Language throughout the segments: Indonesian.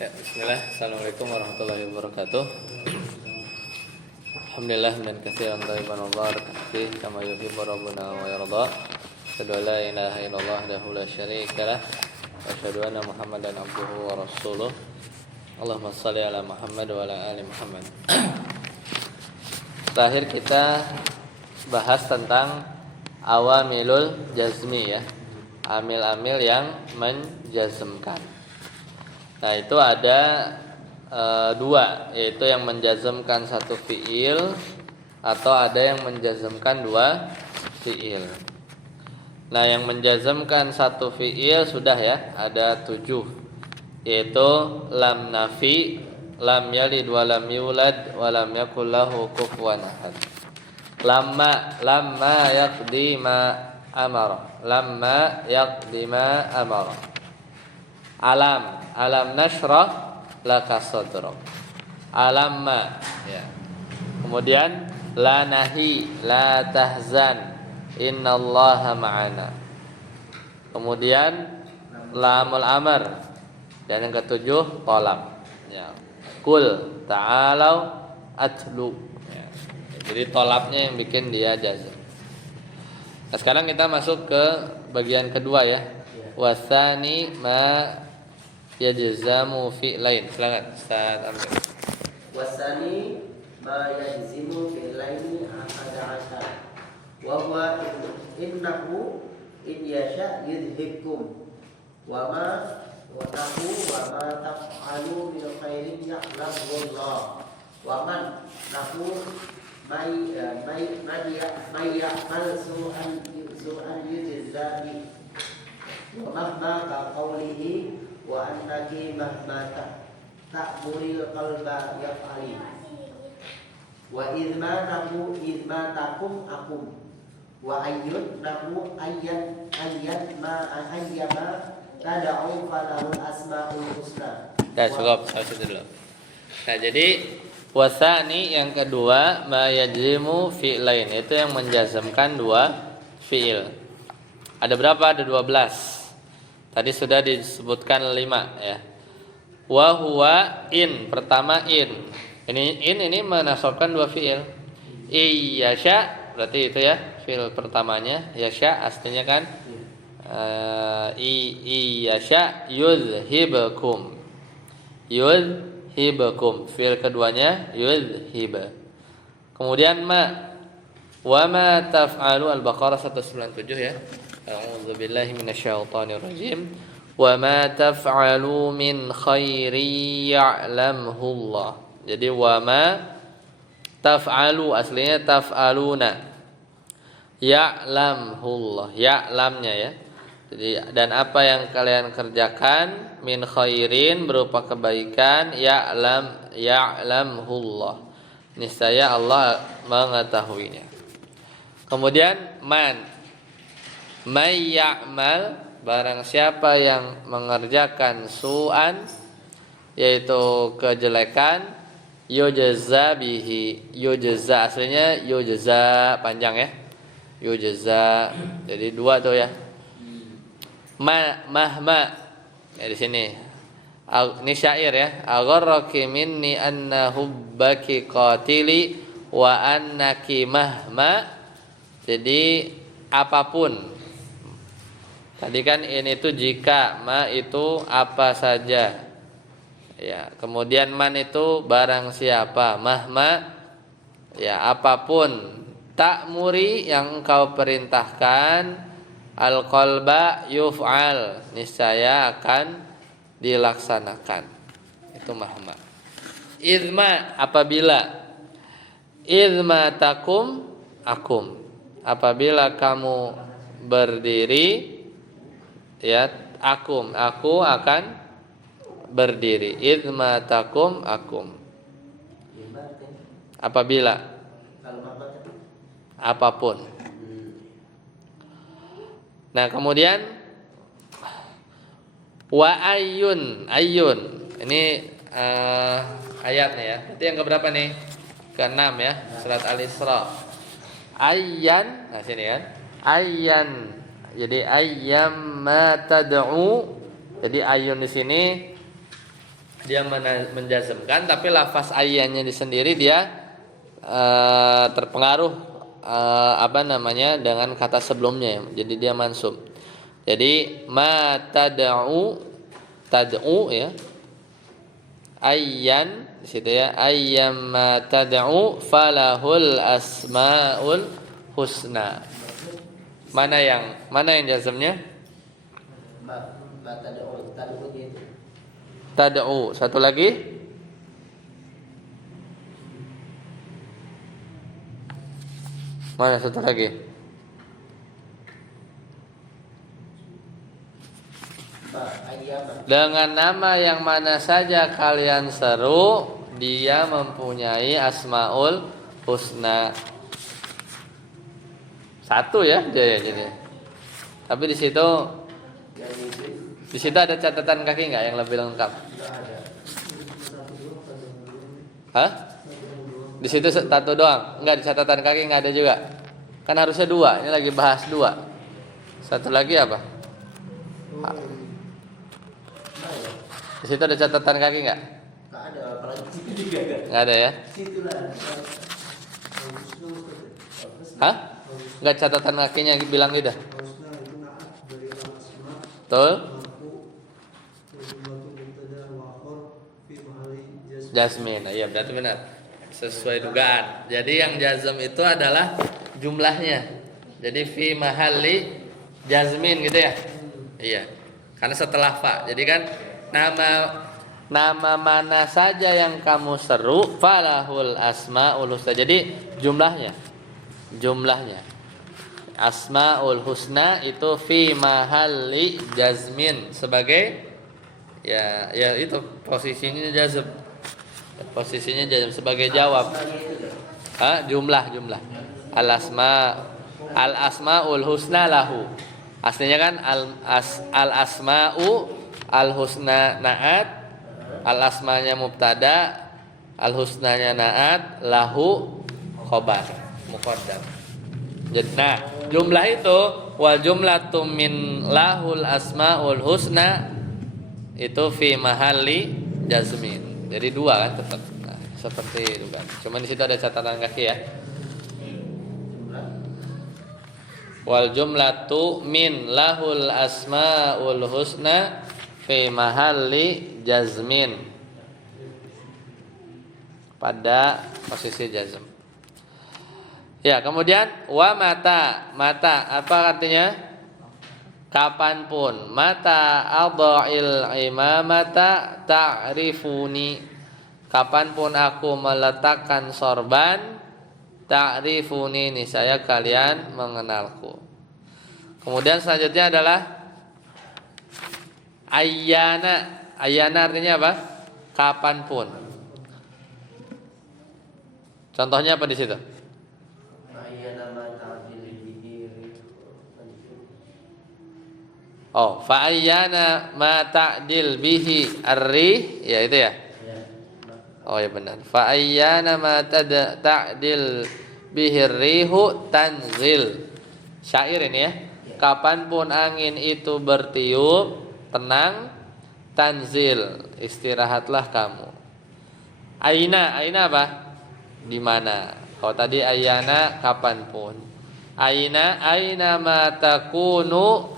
Ya, bismillah. Assalamualaikum warahmatullahi wabarakatuh. Alhamdulillah dan katsiran thayyiban mubarakan fi kama yuhibbu rabbuna wa yarda. Asyhadu an la ilaha illallah wahdahu la syarika lah wa asyhadu anna Muhammadan abduhu wa rasuluh. Allahumma shalli ala Muhammad wa ala ali Muhammad. Terakhir kita bahas tentang awamilul jazmi ya. Amil-amil yang menjazmkan. Nah itu ada dua, yaitu yang menjazmkan satu fiil atau ada yang menjazmkan dua fiil. Nah yang menjazmkan satu fiil sudah ya, ada 7, yaitu lam nafi, lam yalid wa lam yulad wa lam yakul lahu kufuwan ahad. Lamma yaqdi ma amara, lamma yaqdi ma amara. Alam nashrah laka sadrak. Alamma ya. Kemudian la nahi la tahzan innallaha ma'ana. Kemudian lamul amr. Dan yang ketujuh tolab ya. Kul ta'alau atlu ya. Jadi tolabnya yang bikin dia jazm. Nah sekarang kita masuk ke bagian kedua ya. Wasani ma yajzamu fi'lain. Silakan Ustaz Amir. Wasani ma yajzimu fi'laini ahada asyar. Wa huwa innahu in yasha yudhibkum. Wa ma taf'alu min khairin ya'lamu Allah. Wa man nahu may ya'mal su'an yujza bi. Wa mahma ka qawlihi wa annaki mahma ta'muril qalba yaf'ali. Wa idma takum akum. Wa ayyun nahu ayyan ayyama tada'u falahul asma'ul husna. Ya cukup sampai situ dulu. Nah jadi wasani yang kedua ma yajzimu fi'lain, itu yang menjazmkan dua fi'il. Ada berapa? Ada 12. Tadi sudah disebutkan 5 ya. Wa huwa in, pertama in. Ini menasabkan dua fiil. Iyasha berarti itu ya, fiil pertamanya. Yasha aslinya kan iyasha yuzhibakum. Yuzhibakum. Fiil keduanya yuzhib. Kemudian ma. Wa ma taf'alu Al-Baqarah 197 ya. A'udzu billahi minasyaitonir rajim. Wa ma taf'alu min khairin ya'lamhu Allah. Jadi wa ma taf'alu aslinya taf'aluna. Ya'lamhu Allah. Ya'lamnya ya. Jadi dan apa yang kalian kerjakan min khairin berupa kebaikan ya'lamhu Allah. Niscaya Allah mengetahuinya. Kemudian man may ya'mal, barang siapa yang mengerjakan su'an, yaitu kejelekan, yujza bihi. Yujza aslinya yujza panjang ya. Yujza. Jadi 2 tuh ya. Mahma ya di sini. Ini syair ya. Agharraki minni anna hubbaki qatili wa annaki mahma. Jadi apapun. Tadi kan ini itu jika, ma itu apa saja. Ya, kemudian man itu barang siapa, mahma ya apapun. Ta'muri yang engkau perintahkan, al-qalba yuf'al, niscaya akan dilaksanakan. Itu mahma. Idma apabila. Idma takum akum. Apabila kamu berdiri ya, aku akan berdiri. Idma takum akum. Apabila apapun. Nah kemudian wa ayyun. Ini ayatnya ya. Itu yang keberapa nih? Ke-6 ya, surat Al-Isra. Ayyan, nah sini kan. Ayyan. Jadi ayyam ma tad'u. Jadi ayun di sini dia menjazmkan, tapi lafaz ayyannya di sendiri dia terpengaruh dengan kata sebelumnya, jadi dia mansub. Jadi ma tad'u ya, ayyan di situ ya, ayyam ma tad'u falahul asmaul husna. Mana yang jazmnya? Tad'u. Satu lagi. Mana satu lagi? Dengan nama yang mana saja kalian seru, dia mempunyai asmaul husna. Satu ya, jadi. Tapi di situ ada catatan kaki nggak yang lebih lengkap? Hah? Di situ satu doang, nggak di catatan kaki nggak ada juga. Kan harusnya dua. Ini lagi bahas dua. Satu lagi apa? Di situ ada catatan kaki nggak? Nggak ada, apalagi nggak ada ya? Hah? Nggak catatan kakinya bilang gitu? Betul? Jazmin, iya berarti benar. Sesuai dugaan. Jadi yang jazm itu adalah jumlahnya. Jadi fi mahalli jazmin gitu ya. Iya. Karena setelah fa. Jadi kan nama mana saja yang kamu seru falahul asmaul husna. Jadi jumlahnya. Asmaul husna itu fi mahalli jazmin sebagai ya itu posisinya jazm. Posisinya sebagai jawab. Jumlah. Al asmaul husna lahu. Aslinya kan al asmau al husna naat, al asmanya mubtada, al husnanya naat, lahu khobar muqaddam. Jadi jumlah itu wal jumlatu min lahul asmaul husna itu fi mahalli jazmin. Jadi dua kan tetap. Nah, seperti itu kan. Cuma di situ ada catatan kaki ya. Wal jumlatu min lahul asmaul husna fi mahalli jazmin. Pada posisi jazm. Ya, kemudian wa mata. Mata apa artinya? Kapanpun. Mata adha'il imamata ta'rifuni. Kapanpun aku meletakkan sorban, ta'rifuni, niscaya kalian mengenalku. Kemudian selanjutnya adalah ayyana. Ayyana artinya apa? Kapanpun. Contohnya apa di situ? Oh, fa ayyana ma ta'dil bihi ar-rih, ya itu ya. Oh ya benar. Fa ayyana ma ta'dil bihi ar-rihu tanzil. Syair ini ya. Kapanpun angin itu bertiup, tenang, tanzil, istirahatlah kamu. Aina apa? Di mana? Kalau tadi ayyana kapanpun. Aina ma takunu,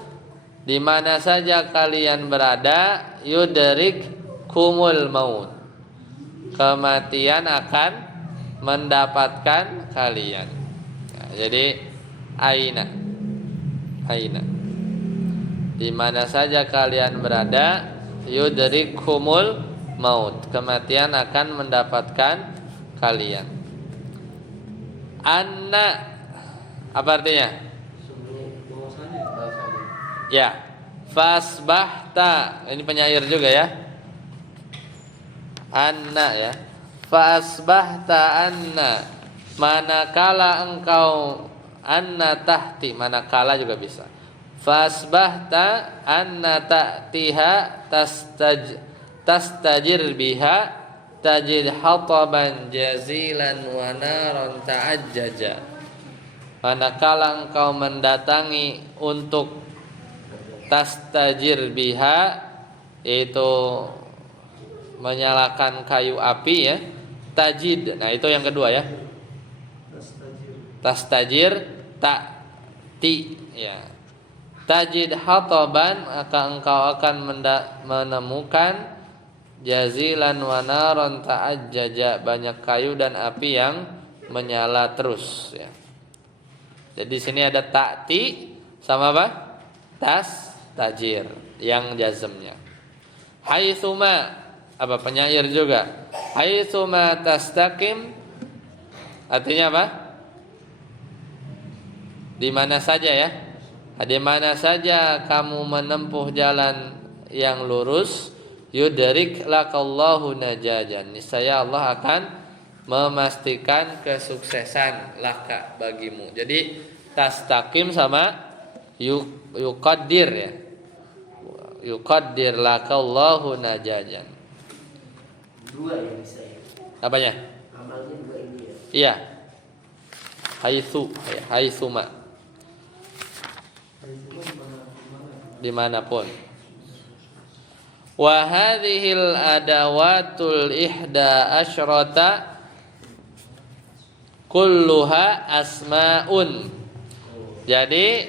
di mana saja kalian berada, yudrik kumul maut, kematian akan mendapatkan kalian. Nah, jadi aina, di mana saja kalian berada, yudrik kumul maut, kematian akan mendapatkan kalian. Anna apa artinya? Ya, fasbahta, ini penyair juga ya. Anna ya. Fasbahta anna, manakala engkau, anna tahti, manakala juga bisa. Fasbahta anna ta'tiha tastajir biha tajid hataban jazilan wa naran ta'ajjaja. Manakala engkau mendatangi untuk tastajir biha, yaitu menyalakan kayu api ya. Tajid. Nah, itu yang kedua ya. Tastajir ta'ti ya. Tajid hataban, maka engkau akan menemukan jazilan wa naron ta'ajjaja, banyak kayu dan api yang menyala terus ya. Jadi sini ada ta'ti sama apa? Tajir yang jazmnya. Haitsuma, apa penyair juga. Haitsuma tastaqim artinya apa? Di mana saja ya? Di mana saja kamu menempuh jalan yang lurus, yudrik lakallahu najajan. Niscaya Allah akan memastikan kesuksesan laka bagimu. Jadi tastaqim sama yuqaddir ya. Yuqaddir lakallahu najajan. Dua ya bisa ya. Apanya? Amalnya dua ini ya. Iya. Haitsuma. Dimanapun. Wa hadhil adawatul ihda asyrata kulluha asmaun. Jadi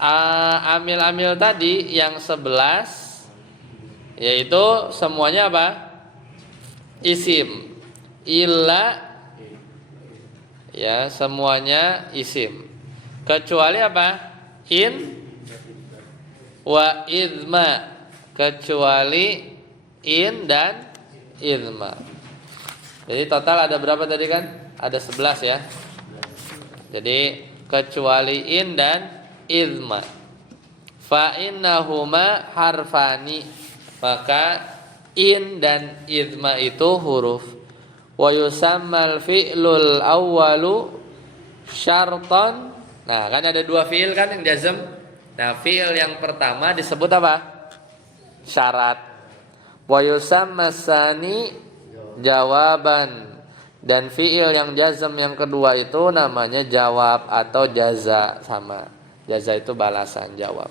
amil-amil tadi yang 11 yaitu semuanya apa? Isim. Illa ya, semuanya isim. Kecuali apa? In wa idma, kecuali in dan idma. Jadi total ada berapa tadi kan? Ada 11 ya. Jadi kecuali in dan idma. Fa innahuma harfani, maka in dan idma itu huruf. Wa yusammal fi'lul awwalu syartan. Nah, kan ada dua fi'il kan yang jazm. Nah, fi'il yang pertama disebut apa? Syarat. Wa yusamma tsani jawaban. Dan fi'il yang jazm yang kedua itu namanya jawab atau jaza, sama. Jaza itu balasan jawab.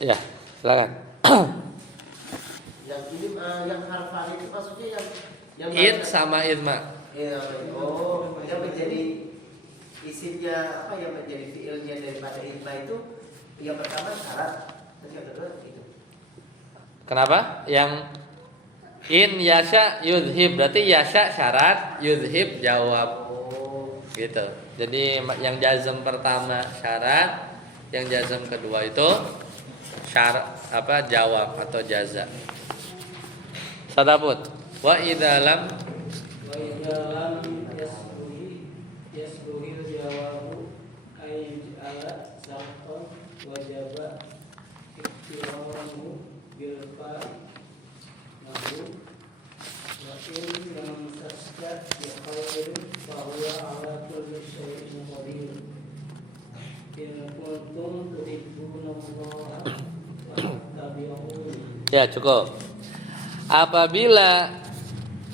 Ya, silakan. Yang ini yang harfan itu maksudnya yang In sama idma. Oh, yang menjadi isimnya apa, yang menjadi fiilnya daripada idma itu yang pertama syarat, dan yang kedua itu. Kenapa? Yang in yasha yudhib, berarti yasha syarat, yudhib jawab. Oh, Gitu. Jadi yang jazm pertama syarat, yang jazm kedua itu syarat apa? Jawab atau jaza. Sadaput. Wa idza lam yasbuhil jawabu alat sahton wajaba iktiramu bil fa nahu wa in lam taskat bi khairin fa huwa ala kulli syai'in qadir in kuntum tuhibbuna Allah fattabi'uni. ya cukup. Apabila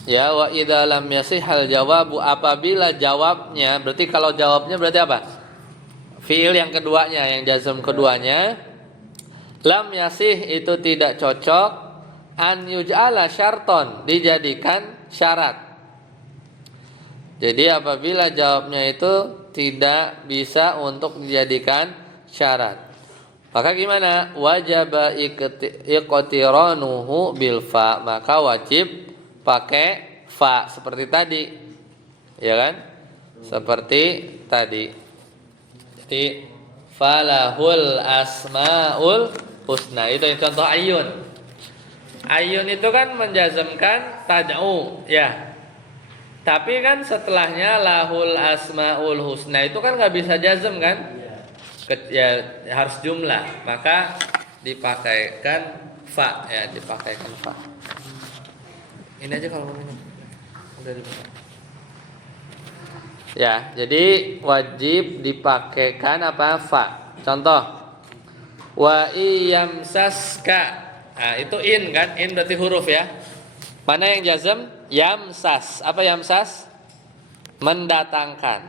ya wa idza lam yasihal jawabu, apabila jawabnya, berarti kalau jawabnya berarti apa? Fiil yang keduanya, yang jazm keduanya. Lam yasih itu tidak cocok, an yuj'ala syarton, dijadikan syarat. Jadi apabila jawabnya itu tidak bisa untuk dijadikan syarat, maka gimana? Wajaba iqtiranuhu bil fa, maka wajib pakai fa seperti tadi. Ya kan? Seperti tadi. Jadi falahul asmaul husna, itu yang contoh ayun. Ayun itu kan menjazmkan tad'u, ya. Tapi kan setelahnya lahul asmaul husna itu kan nggak bisa jazm kan? Ya harus jumlah, maka dipakaikan fa ya, dipakaikan fa. Ini aja kalau mau minum. Udah dibuka. Ya, jadi wajib dipakaikan apa? Fa. Contoh. Wa iyamsaska. Nah, itu in kan? In berarti huruf ya. Mana yang jazm? Yamsas. Apa yamsas? Mendatangkan.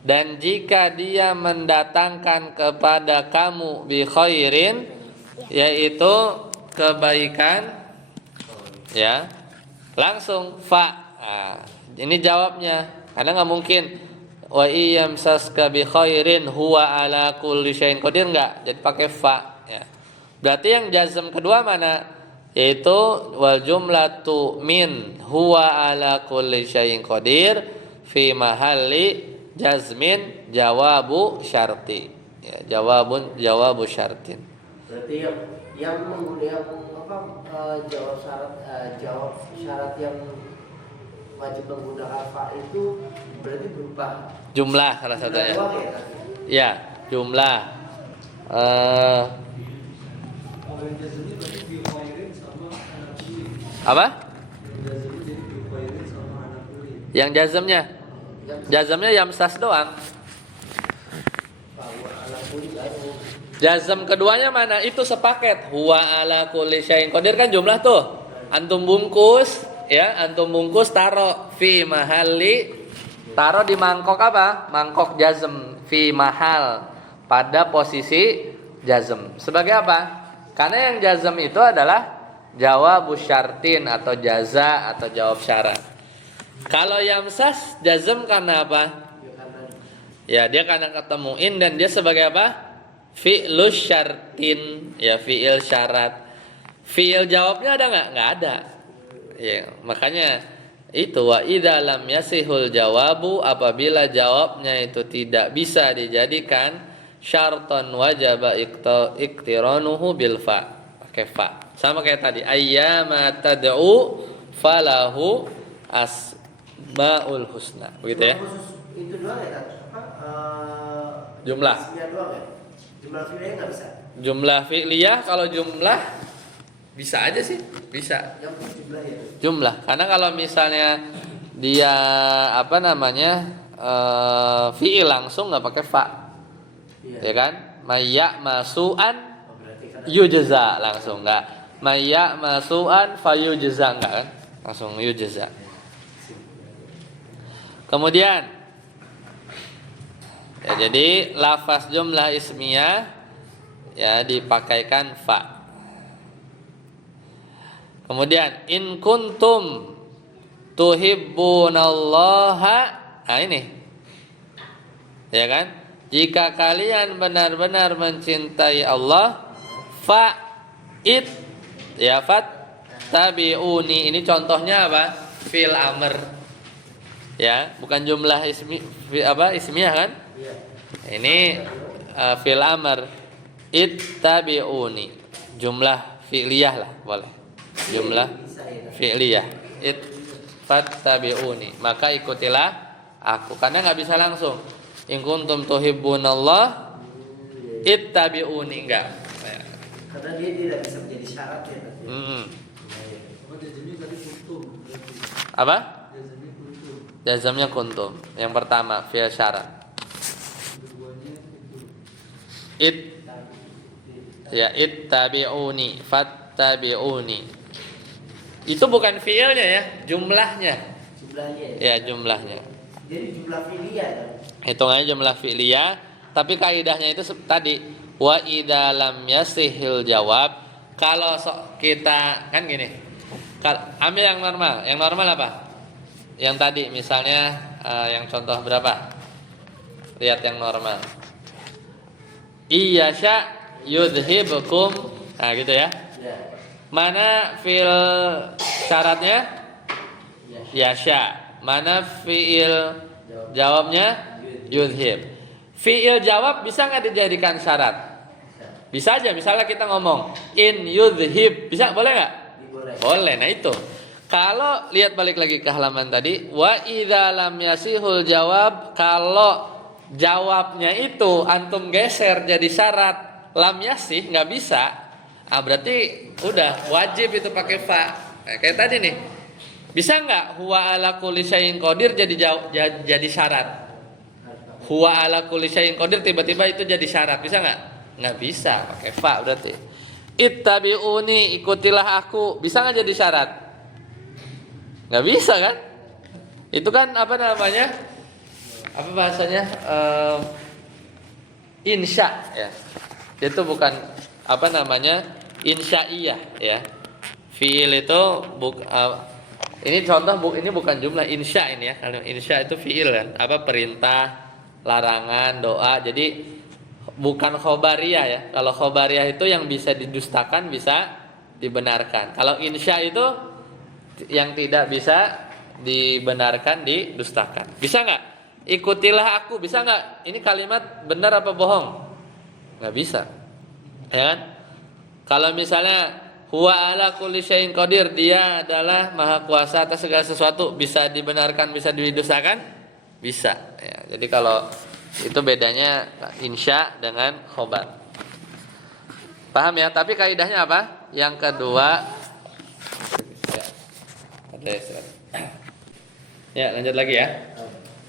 Dan jika dia mendatangkan kepada kamu bi khairin, yaitu kebaikan, ya langsung fa. Nah, ini jawabnya. Karena nggak mungkin wa iyamsaska bi khairin huwa ala kulli syai'in qadir, enggak. Jadi pakai fa, ya. Berarti yang jazm kedua mana? Yaitu wal jumlatu min huwa ala kulli syai'in qadir fi mahalli jazmin jawabu syarti. Ya, jawabu syartin. Berarti yang menggunakan jawab syarat yang wajib menggunakan fa itu berarti berupa Jumlah salah satunya. doang ya, Kak? Ya, jumlah. Kalau yang jazmnya berarti bi khairin sama anak kulit. Apa? Yang jazmnya jadi bi khairin sama anak kulit. Yang jazmnya yamsas doang. Bahwa anak kulit itu Jazm keduanya mana? Itu sepaket. Huwa ala kulli syai'in qadir kan jumlah tuh. Antum bungkus, ya, antum bungkus taro fi mahalli, taro di mangkok apa? Mangkok jazm fi mahal, pada posisi jazm. Sebagai apa? Karena yang jazm itu adalah jawabu syartin atau jaza atau jawab syarat. Kalau yamsas jazm karena apa? Ya, dia karena ketemuin dan dia sebagai apa? Fi'lus syartin, ya fi'il syarat. Fi'il jawabnya ada nggak? Nggak ada. Ya, makanya itu wa idza lam yasihul jawabu, apabila jawabnya itu tidak bisa dijadikan syarton wajaba iqtiranuhu bil fa. Pakai fa. Sama kayak tadi, ayyama tad'u falahu asmaul husna. Begitu ya? itu doang ya, Kak? Jumlah. Isinya doang ya? Jumlah fi'ilnya nggak bisa. Jumlah fi'liyah, kalau jumlah bisa aja sih, bisa. Yang penting jumlah ya. Jumlah. Karena kalau misalnya dia apa namanya? Fi'il langsung nggak pakai fa. Iya. Ya kan? Mayya masu'an Oh, berarti karena yujza langsung enggak. Mayya masu'an fayujza enggak kan? Langsung yujza. Kemudian ya, jadi lafaz jumlah ismiyah ya dipakaikan fa. Kemudian in kuntum tuhibbunallaha, nah ini. Ya kan? Jika kalian benar-benar mencintai Allah, fa it ya fat tabi'uni. Ini contohnya apa? Fil amr. Ya, bukan jumlah ismiyah kan? iya. Ini fil amr ittabi'uni. Jumlah fi'liyah lah boleh. Jumlah Bisa ya, Kak? fi'liyah. Fattabi'uni. Maka ikutilah aku. Karena nggak bisa langsung. In kuntum tuhibbunallah ittabi'uni, enggak. Karena dia tidak bisa menjadi syarat ya, Kak? Apa jazmnya tadi kuntum berarti. Apa? Jazmnya kuntum. Jazamnya kuntum. Yang pertama fi'il syarat. Keduanya itu. It ya ittabi'uni, fattabi'uni. Itu bukan fi'ilnya ya, jumlahnya. Jumlahnya ya? Ya, jumlahnya. Jadi jumlah fi'liyah kan? Hitungannya jumlah fi'liyah, tapi kaidahnya itu tadi wa idza lam yasihil jawab. Kalau kita kan gini. Ambil yang normal. Yang normal apa? Yang tadi misalnya yang contoh berapa? Lihat yang normal. Iyasya yudhibukum. Nah, gitu ya. Ya. Mana fi'il syaratnya? Yasya. Mana fi'il jawabnya? Yudhib. Fi'il jawab bisa nggak dijadikan syarat? Bisa aja. Misalnya kita ngomong in yudhib, bisa boleh nggak? Boleh. Boleh. Nah itu. Kalau lihat balik lagi ke halaman tadi, wa idza lam yasihul jawab, kalau jawabnya itu antum geser jadi syarat lam yasih, nggak bisa. Berarti udah wajib itu pakai fa. Kayak tadi nih. Bisa nggak huwa ala kulli syai'in qadir jadi syarat? Huwa ala kulli syai'in qadir tiba-tiba itu jadi syarat. Bisa nggak? Nggak bisa, pakai fa berarti. Ittabi'uni, ikutilah aku. Bisa nggak jadi syarat? Nggak bisa kan? Itu kan apa namanya? Apa bahasanya? Insya ya. Itu bukan apa namanya? insya'iyah ya. Fiil itu ini contoh ini bukan jumlah insya ini ya. Kalau insya itu fiil kan, apa perintah, larangan, doa. Jadi bukan khobariyah ya. Kalau khobariyah itu yang bisa didustakan, bisa dibenarkan. Kalau insya itu yang tidak bisa dibenarkan, didustakan. Bisa nggak? Ikutilah aku, bisa nggak? Ini kalimat benar apa bohong? Nggak bisa, ya kan? Kalau misalnya huwa ala kulli syai'in qadir, dia adalah maha kuasa atas segala sesuatu, bisa dibenarkan, bisa didustakan? Bisa. Ya, jadi kalau itu bedanya insya dengan khobar. Paham ya? Tapi kaidahnya apa? Yang kedua, ya lanjut lagi ya.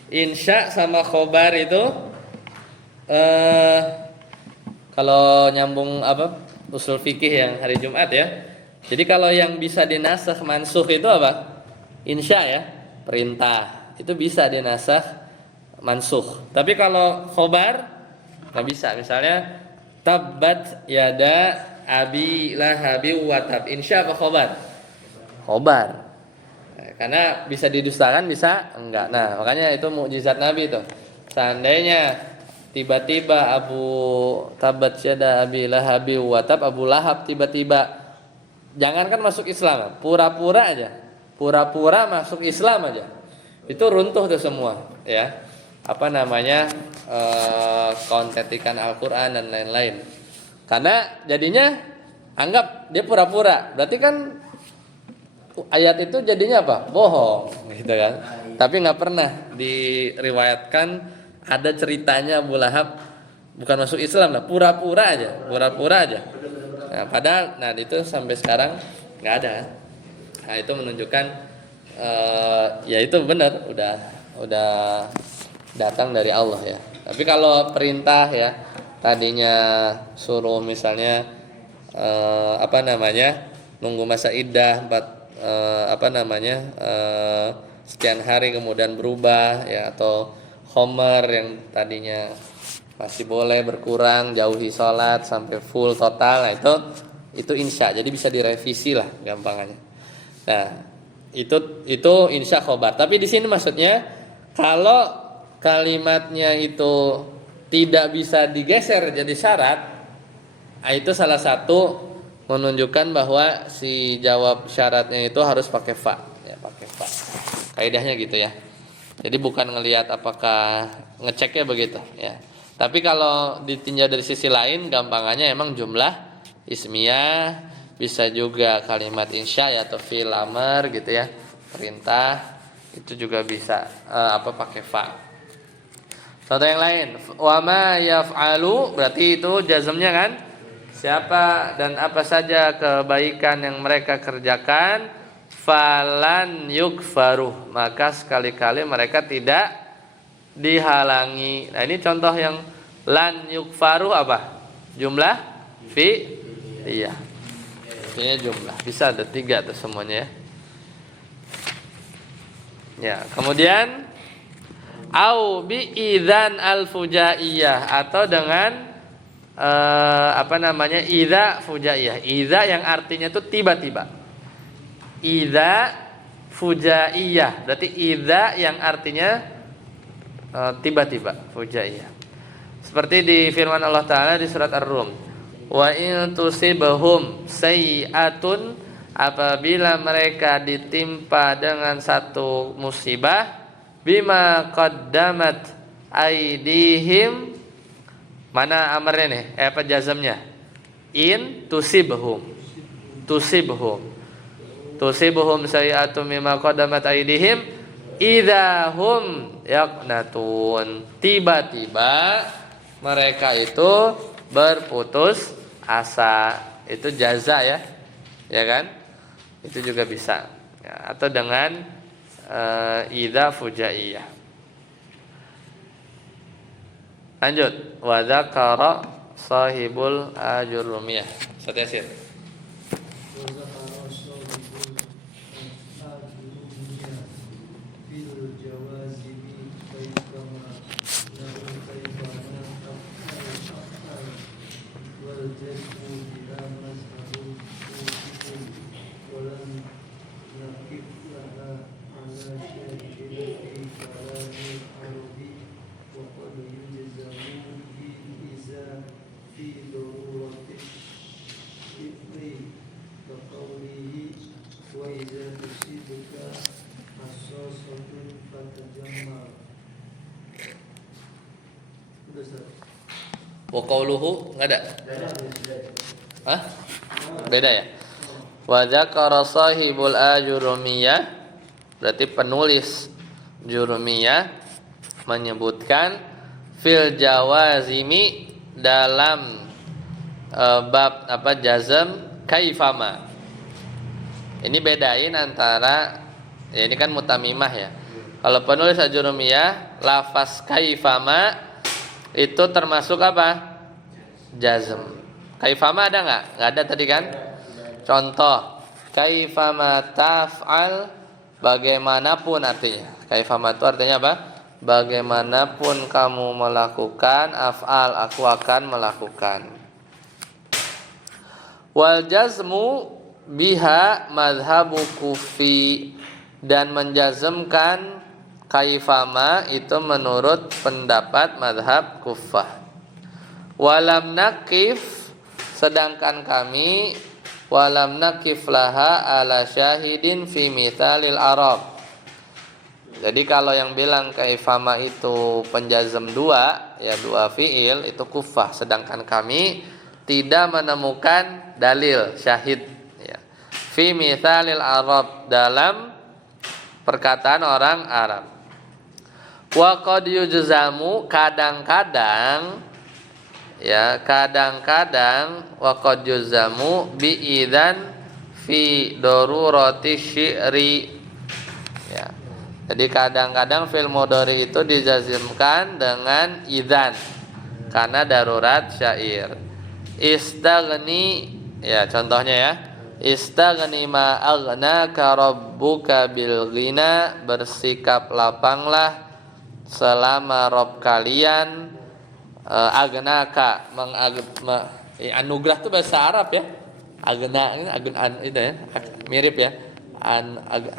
Insya sama khobar itu kalau nyambung apa usul fikih yang hari Jumat ya. Jadi kalau yang bisa dinasakh mansukh itu apa? Insya ya, perintah. Itu bisa dinasakh mansukh. Tapi kalau khobar nggak bisa. Misalnya tabbat yada abi lahabi wa tab. Insya apa khobar? Khobar. Karena bisa didustakan, bisa enggak. Nah, makanya itu mukjizat Nabi itu. Seandainya tiba-tiba Abu Tabat Syada Abi Lahabi Watab, Abu Lahab tiba-tiba jangankan masuk Islam, pura-pura aja. Pura-pura masuk Islam aja. Itu runtuh tuh semua, ya. Apa namanya? Kontetikan Al-Qur'an dan lain-lain. Karena jadinya anggap dia pura-pura. Berarti kan ayat itu jadinya apa? Bohong, gitu kan? Tapi nggak pernah diriwayatkan ada ceritanya Abu Lahab bukan masuk Islam lah, pura-pura aja. Nah, padahal, itu sampai sekarang nggak ada. Nah, itu menunjukkan, ya itu benar, udah datang dari Allah ya. Tapi kalau perintah ya, tadinya suruh misalnya, nunggu masa iddah sekian hari kemudian berubah ya, atau khomer yang tadinya masih boleh berkurang, jauhi sholat sampai full total. Nah itu insya, jadi bisa direvisi lah gampangannya. Nah itu insya khobar. Tapi di sini maksudnya kalau kalimatnya itu tidak bisa digeser jadi syarat, itu salah satu menunjukkan bahwa si jawab syaratnya itu harus pakai fa, ya pakai fa. Kaidahnya gitu ya. Jadi bukan ngelihat apakah ngeceknya begitu, ya. Tapi kalau ditinjau dari sisi lain, gampangannya emang jumlah ismiyah, bisa juga kalimat insya ya, atau fi'il amr gitu ya, perintah itu juga bisa pakai fa. Contoh yang lain, wa ma yaf'alu, berarti itu jazmnya kan? Siapa dan apa saja kebaikan yang mereka kerjakan, falan yukfaruh, maka sekali-kali mereka tidak dihalangi. Nah ini contoh yang lan yukfaruh apa? Jumlah fi, iya. Ini jumlah, bisa ada 3 tuh semuanya ya. Ya, kemudian au bi idzan al fujaiyah, atau dengan idza fujaiyah. Idza yang artinya itu tiba-tiba. Idza fujaiyah, berarti idza yang artinya tiba-tiba, fujaiyah. Seperti di firman Allah Ta'ala di surat Ar-Rum, wa in tusibhum sayyi'atun, apabila mereka ditimpa dengan satu musibah, bima qaddamat aydihim, mana amarnya nih? Apa jazamnya? In tusibhum sayi'atun mimma qaddamat aydihim idahum yaqnatun. Tiba-tiba mereka itu berputus asa. Itu jaza ya. Ya kan? Itu juga bisa. Ya, atau dengan idza fujaiyah. Lanjut, wa dzakara sahibul ajurumiyah. Ustaz Yasir. Wa qauluhu enggak ada? Hah? Beda ya? Wa dzakara sahibul ajurumiyah, berarti penulis Jurumiyah menyebutkan fil jawazimi dalam bab jazm kaifama. Ini bedain antara ya, ini kan mutamimah ya. Kalau penulis Ajurumiyah lafaz kaifama itu termasuk apa? Jazm. Kaifama ada nggak? Nggak ada tadi kan? Contoh, kaifama taf'al, bagaimanapun artinya. Kaifama itu artinya apa? Bagaimanapun kamu melakukan, af'al, aku akan melakukan. Wal jazmu biha madhabu kufi, dan menjazmkan kaifama itu menurut pendapat madhab kufah. Walam nakif, sedangkan kami walam nakif laha ala syahidin fi mithalil arab. Jadi kalau yang bilang kaifama itu penjazm dua, ya dua fiil itu kufah, sedangkan kami tidak menemukan dalil syahid ya. Fi mithalil arab, dalam perkataan orang Arab. Wa qad yujzamu, kadang-kadang ya, kadang-kadang wa qad yujzamu bi idzan fi darurati syi'ri ya. Jadi kadang-kadang fi'il mudhari itu dijazmkan dengan idzan karena darurat syair. Istaghni ya, contohnya ya. Istaghni ma aghnaka rabbuka bil ghina, bersikap lapanglah selama Rabb kalian aghnaka anugerah itu bahasa Arab ya. Aghna itu ya, mirip ya.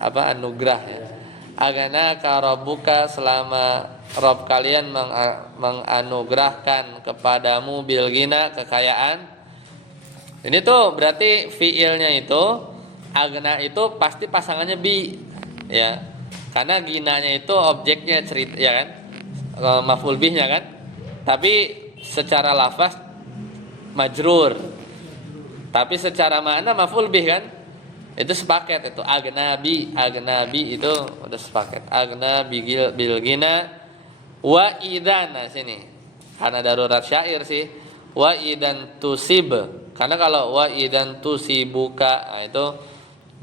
Anugerah ya. Aghnaka rabbuka, selama Rabb kalian menganugerahkan kepadamu bil ghina, kekayaan. Ini tuh berarti fiilnya itu agna itu pasti pasangannya bi ya. Karena ginanya itu objeknya cerita ya kan? Maf'ul bihnya kan? Tapi secara lafaz majrur. Tapi secara makna maf'ul bih kan? Itu sepaket itu agnabi itu udah sepaket. Agnabi bil ghina wa idan. Nah sini. Karena darurat syair sih. Wa idan tusib. Karena kalau wa idan tusibuka, nah itu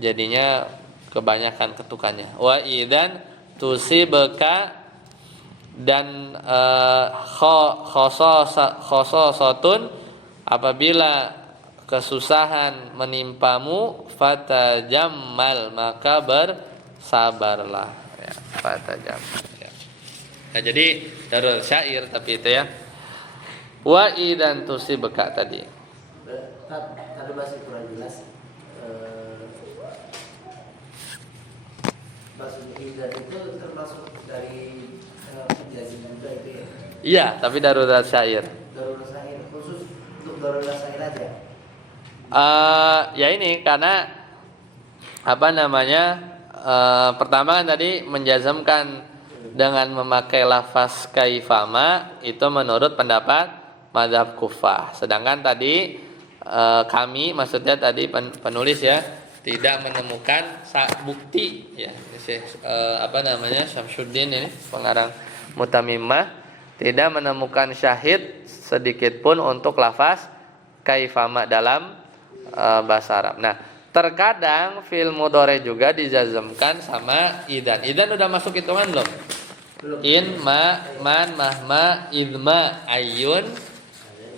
jadinya kebanyakan ketukannya. Wa idan tusibka, dan khososatun, apabila kesusahan menimpamu, fatajammal, maka bersabarlah ya, fatajammal ya. Nah, jadi darurat syair tapi itu ya. Wa idan tusibka tadi. Tadi masih kurang jelas. Maksud idzan itu termasuk dari penjazim juga itu ya? Iya, tapi darurat syair. Darurat syair khusus untuk darurat syair aja. Ya ini karena pertama kan tadi menjazmkan dengan memakai lafaz kaifama itu menurut pendapat mazhab Kufah. Sedangkan tadi kami, maksudnya tadi penulis ya, tidak menemukan bukti ya. Syamsuddin ini pengarang Mutamimah tidak menemukan syahid sedikit pun untuk lafaz kaifama dalam bahasa Arab. Nah, terkadang fi'il mudhari juga dijazmkan sama idan. Idan udah masuk hitungan belum? In, ma, man, mahma, idma, ayun,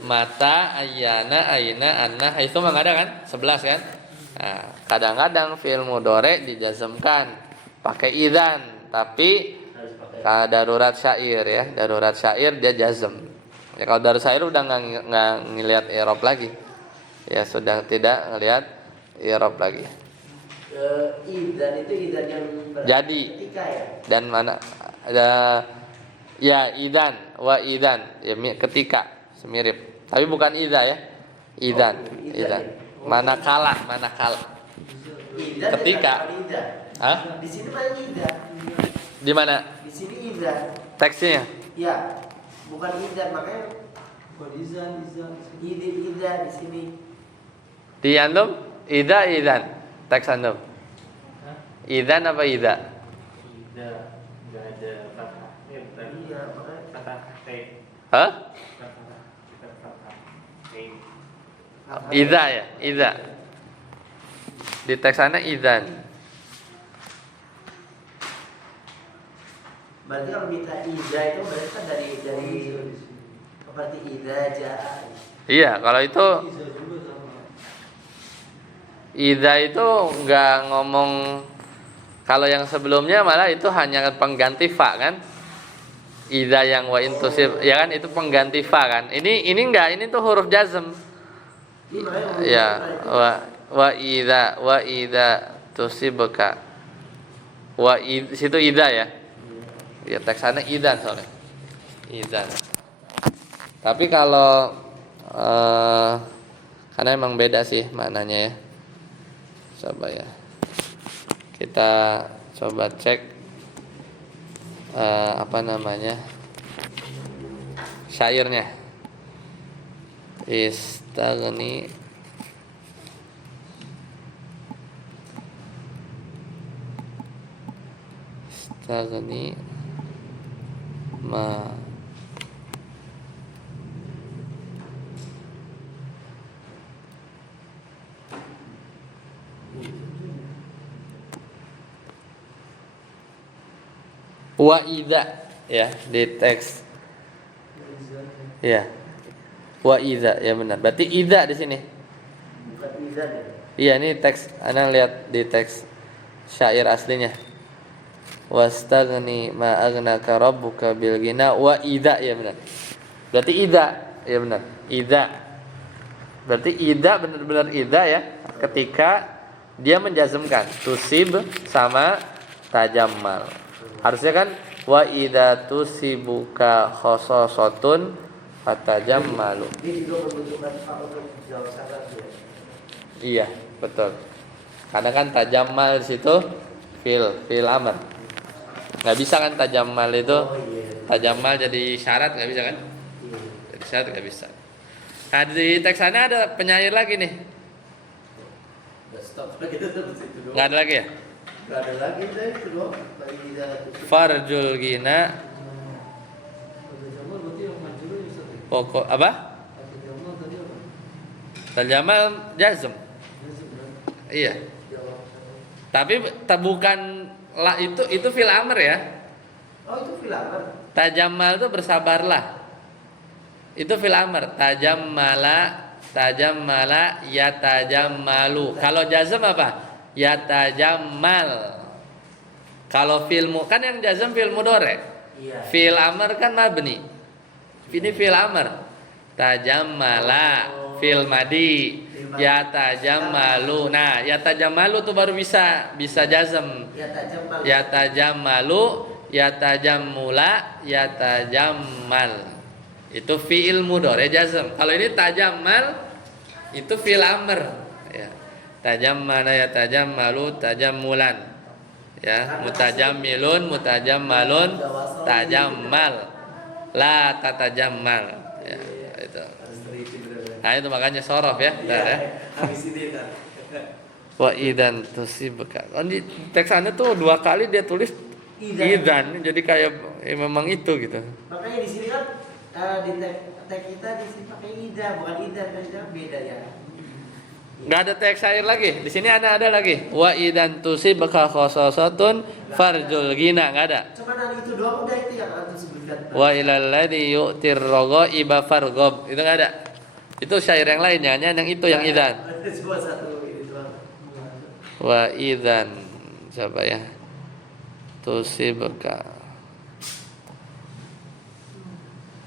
mata, ayana, aina, anna, itu mah ada kan? 11 kan? Nah, kadang-kadang fi'il mudhari dijazmkan pakai idan, tapi darurat syair ya, darurat syair dia jazm. Ya, kalau darurat syair udah nggak ngelihat i'rab lagi. Ya sudah tidak ngelihat i'rab lagi. Idan itu idan yang jadi ketika ya. Dan mana ada ya idan wa idan ya ketika semirip. Tapi bukan ida ya. Idan, idan. Manakala. Idan Ketika. Hah? Di sini mana idan? Di mana? Di sini idan. Teksnya? Ya, bukan idan, makanya Kalau izan di sini. Ida di sini. Di antum ida idan. Teks antum. Hah? Idan apa ida? Tidak, nggak ada fathah. Tadi Iya, makanya. fathah T. Hah? Fathah, kita fathah T. Ida ya, ida. Di teks sana idan. Berarti kalau kita ida itu berarti kan dari seperti ida jaa. Iya, kalau itu Iza juga sama. ida itu nggak ngomong. Kalau yang sebelumnya malah itu hanya pengganti fa kan? Ida yang wa intusib, ya kan itu pengganti fa kan? Ini enggak, ini tuh huruf jazm. Ini makanya Ya, wa ida tusibka. Situ ida ya. Ya teksannya idan soalnya. Idan. Tapi kalau karena emang beda sih maknanya ya. Coba ya. Kita coba cek apa namanya? Syairnya. Istaghni ma wa idza ya di teks ya wa idza ya benar berarti idza di sini bukan ida ya. iya ini teks ana lihat di teks syair aslinya wastaghni ma aghnaka rabbuka bil ghina wa idza ya benar berarti idza ya benar idza berarti idza benar-benar idza ya ketika dia menjazmkan tusib sama tajammal harusnya kan wa idza tusibuka khososatun fatajammalu Ini juga membutuhkan fa untuk jawab syarat ya. iya betul karena kan tajammal di situ fil amr nggak bisa kan tajammal itu Oh iya. tajammal jadi syarat nggak bisa kan Iya. jadi syarat nggak bisa nah di teks sana ada penyair lagi nih Udah stop kita sampai situ doang. nggak ada lagi ya Nggak ada lagi deh itu doang. Bagi ida itu. farjul gina Ada jamal berarti yang majul ya Ustaz. pokok apa Ada jamal tadi apa? tajamal jazm Jazm kan? iya Jawab. tapi bukan lah itu fil amr ya Oh itu filaman. tajamal itu bersabarlah itu fil amr tajammala yatajammalu kalau jazm apa yatajammal kalau filmu kan yang jazm fil mudhari Iya. fil amr kan mabni ini fil amr tajammala fil madi yatajammalu nah yatajammalu tuh baru bisa jazm Ya tak jambal. yatajammalu yatajammula yatajammal itu fi'il mudhari jazm kalau ini tajammal itu fi'il amr ya tajammala yatajammalu tajammulan ya mutajammilun mutajammalun tajammal la tatajammal ya itu nah itu makanya sorof ya benar ya Habis ini kan. wa idan tusibka di teks Anda tuh 2 kali dia tulis idan jadi kayak memang itu gitu Makanya di sini kan di tag kita di sini pakai ida bukan ida kan beda ya. nggak ada teks syair lagi di sini ada lagi wa idan tusibka khososatun farjul gina nggak ada Cuma itu doang udah itu yang antum sebutkan. wa ilal ladzi yu'tir iba fargob itu nggak ada itu syair yang lain jangan yang itu yang idan Cuma satu ini doang. wa idan siapa ya tusibka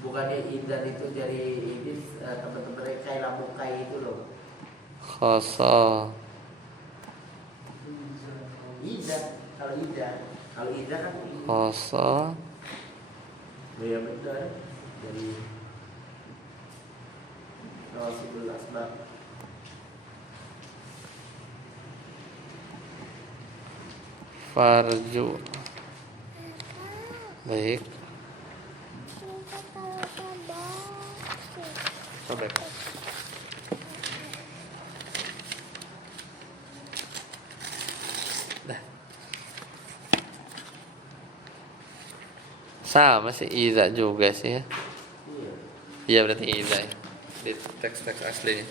Bukannya idan itu dari ini teman-teman kayak lamukai itu loh. khoso Ida kalau ida kan ini. khoso Ya benar dari Rasulul Asbab. farju baik Minta kalau ada Sobek. Dah. Sama sih iza juga sih ya. Iya. Iya berarti iza ya. Di teks-teks aslinya.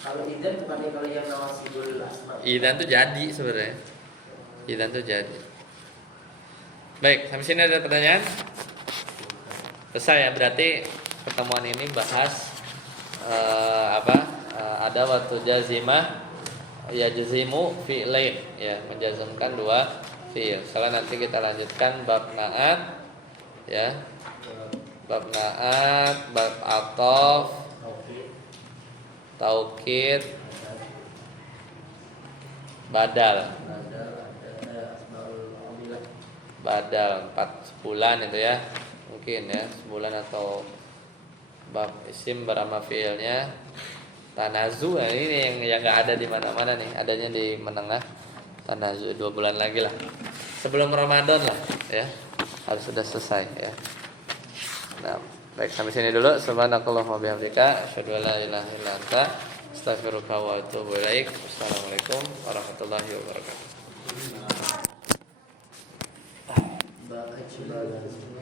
Kalau idan bukannya kalau yang nawasibul asma. Idan tuh jadi sebenarnya. Idan tuh jadi. Baik, sampai sini ada pertanyaan? Selesai ya, berarti pertemuan ini bahas ada waktu jazimah ya jazimu fi'lain ya, menjazmkan dua fi'il. Setelah nanti kita lanjutkan bab naat ya. Bab naat, bab atof, taukid, badal. Badal 4 bulan itu ya. Mungkin ya, sebulan atau bab isim berama fiilnya. Tanazu ini yang enggak ada di mana-mana nih, adanya di menengah. Tanazu 2 bulan lagi lah. Sebelum Ramadan lah ya. Harus sudah selesai ya. Nah, baik sampai sini dulu. Subhanakallahumma wa bihamdika asyhadu an la ilaha illa anta astaghfiruka wa atubu ilaik. Assalamualaikum warahmatullahi wabarakatuh. Baca